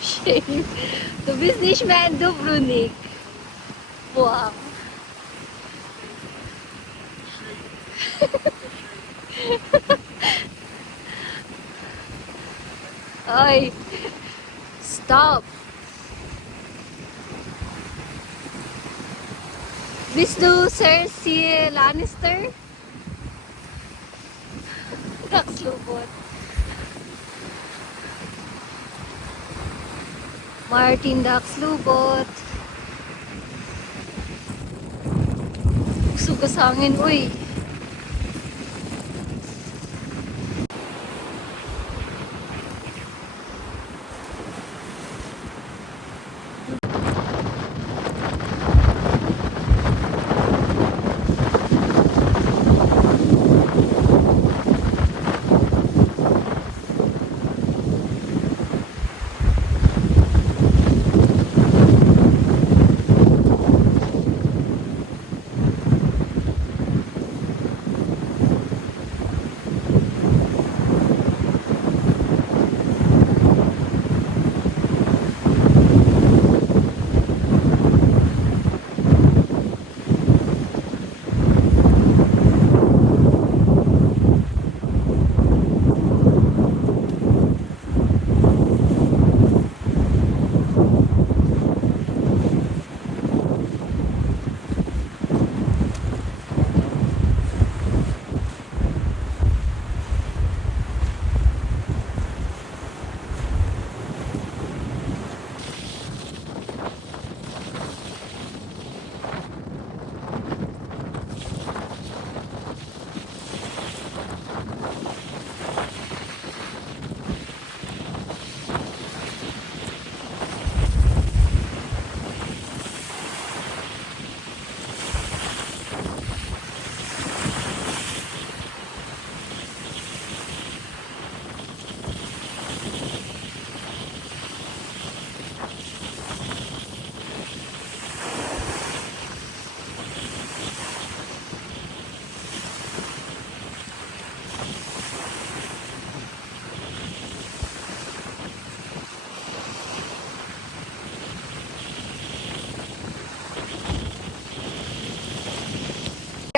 Shame. The businessman Dubrovnik. Wow. Ay, stop. Vishnu Cersei Lannister. Dax Lubot. Martin Dax Lubot. Sugasangin, uy.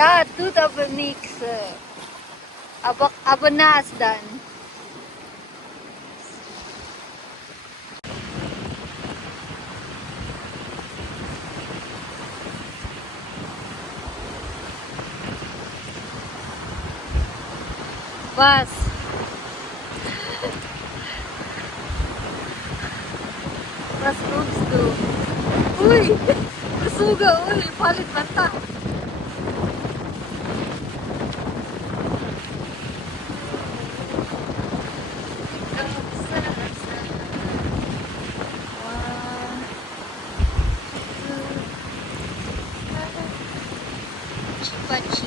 Ja, doet aber niks. Aber naast dan. Was? Was guckst du? Uy! Kasuga, uy! Palit mata! Chipachi.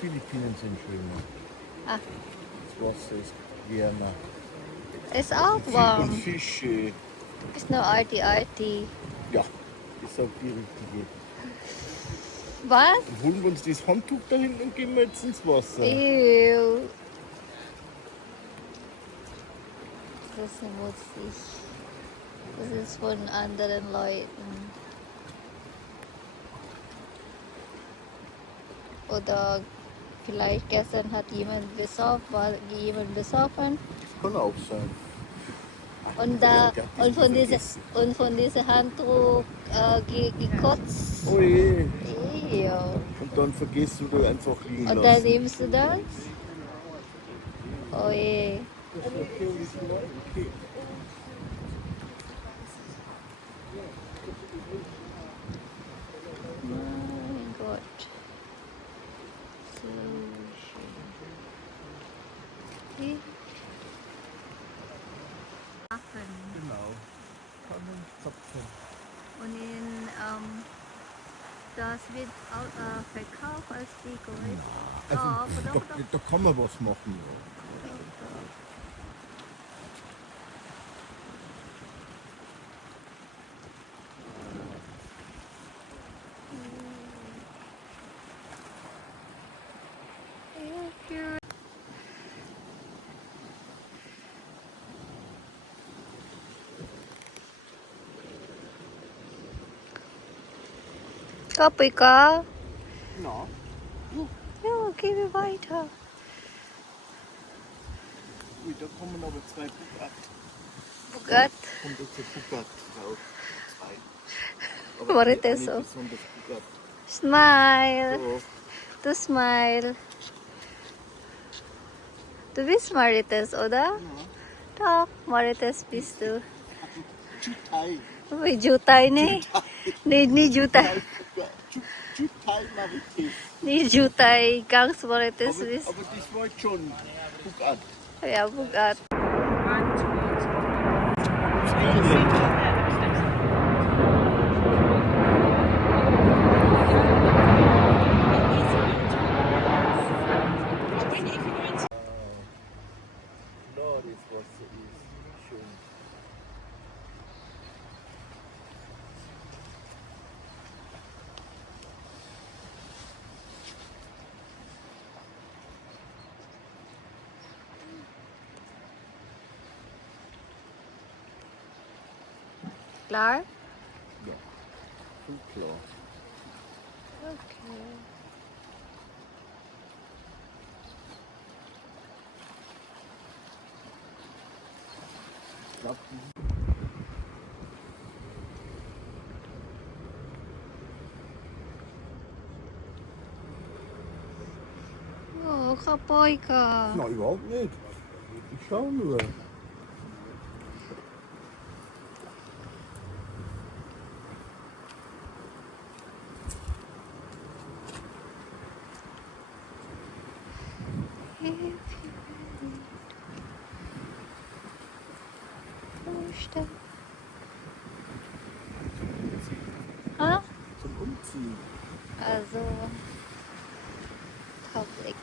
Philippinen sind schöner. Ah. Das Wasser ist wärmer. Ist auch Und warm. Fische. Ist nur arty. Ja, ist auch die richtige. Was? Dann holen wir uns das Handtuch da hinten und gehen wir jetzt ins Wasser. Ew. Das muss ich. Das ist von anderen Leuten. Oder vielleicht gestern hat jemand besoffen, war jemand besoffen Kann auch sein. und von diesem Handtuch gekotzt. Oh je. Ew. Und dann vergisst du einfach liegen Und dann lassen. nimmst du das? Oh je. Okay. Mein Gott. So schön. Okay. Genau. Kann zapfen. Und das wird auch, verkauft als Decoration. Also, aber doch. da kann man was machen. Kapi ka? Ja. Ja, geh wir weiter. Ui, da kommen aber zwei Bugat. Bugat. Kommt jetzt ein Bugat raus. Zwei. War die das eine so? besonders Bugat. Smile. So. Du smile. Du bist Marites, oder? Ja. Doch, Marites bist du. Chutai. Uy, jutay ni. Ni jutay. Chutai Maritis. Ni jutay. Gangs Marites bist. Aber das war jetzt schon Bugat. Ja, Bugat. Klar, das Wasser ist schön. Klar? Ja, schon klar. Okay. Ich glaub, Oh, kapoy ka. na, überhaupt nicht. Ich schau nur. Ha? Zum Umziehen. Also, Public.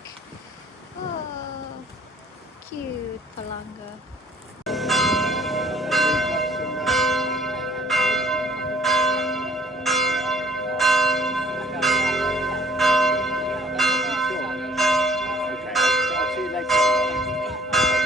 Oh, cute, palanga. Okay, I'll see you later. Bye.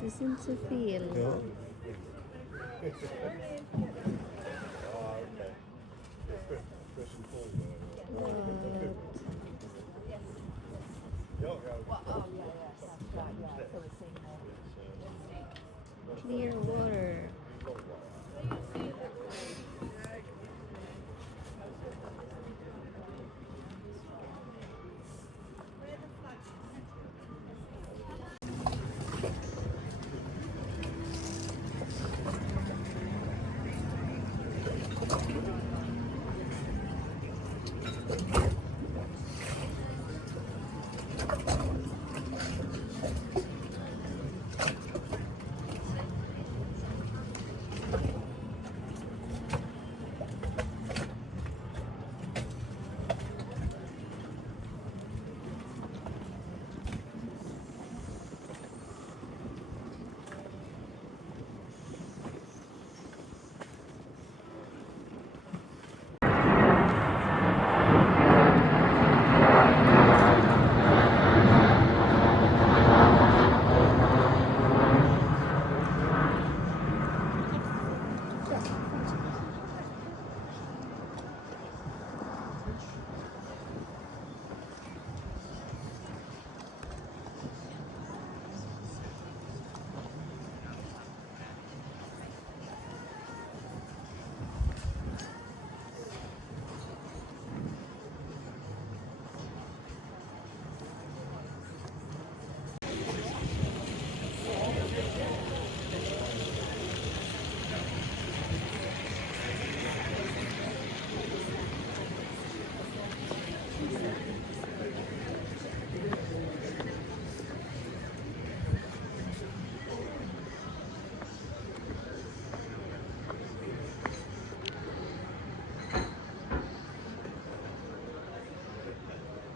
Det är inte så fel. Ja. Clear water.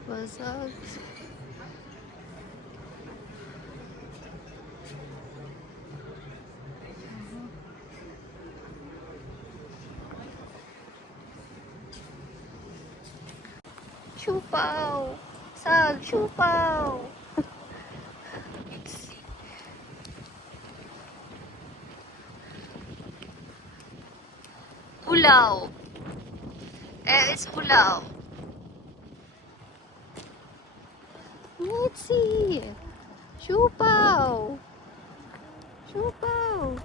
What's up? Chupao! Sal, chupao! Ulaw! It's ulaw! Mitzi! Chupao! Chupao!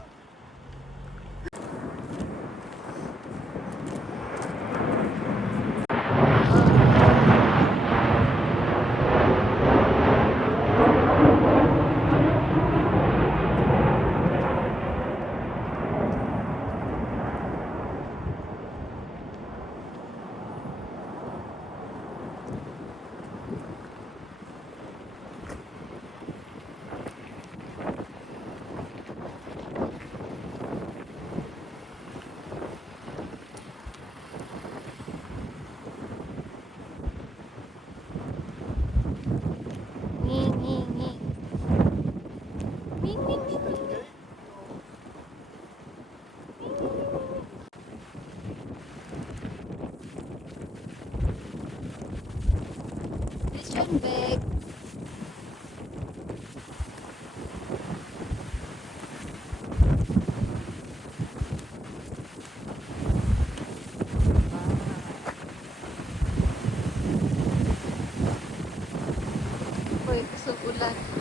Big. Uy, kusog ulan.